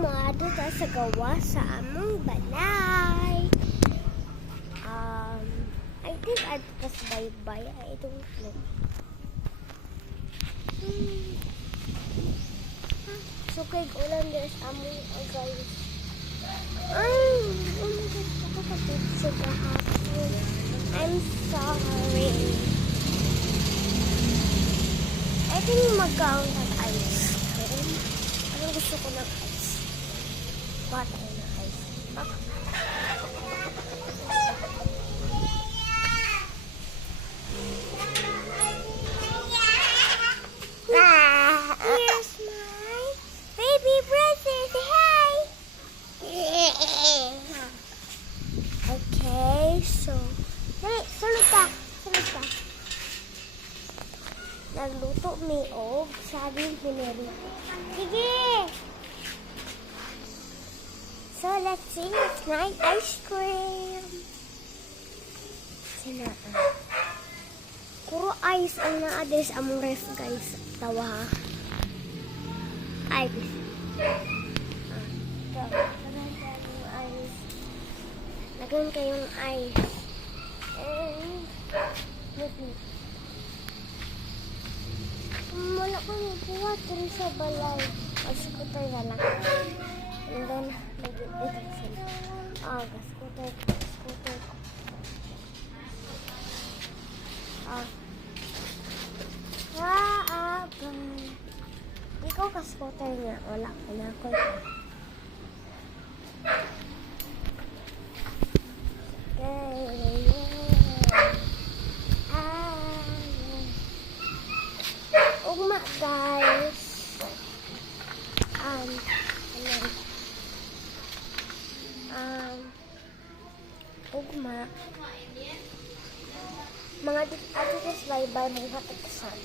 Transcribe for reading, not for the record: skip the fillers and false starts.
moado ta sa gawa sa among balay. I think I'd just bye-bye. I don't know. So, kay ulan there's among guys. Oh my God, nakakapit sa kahapon. I'm sorry. I think mag-count ng ice cream. Anong gusto ko ng ice? Bata na ice cream. Here's my baby brother. Say hi. Okay, so salita. Nagluto mi og saging pineri. Sige! So, let's see. It's nice ice cream. Sinaan. Puro ice ang na-address among ref, guys. Tawa, ha? Ice. Lagyan kayong ice. And, wala ko nabuhat rin sa balay. Scooter na lang. And then, nag-edit sila. Scooter. Ikaw ka-scooter niya. Wala ko na ako. Ugma guys. Ugma. Mga atitis bye-bye mga katagkasan.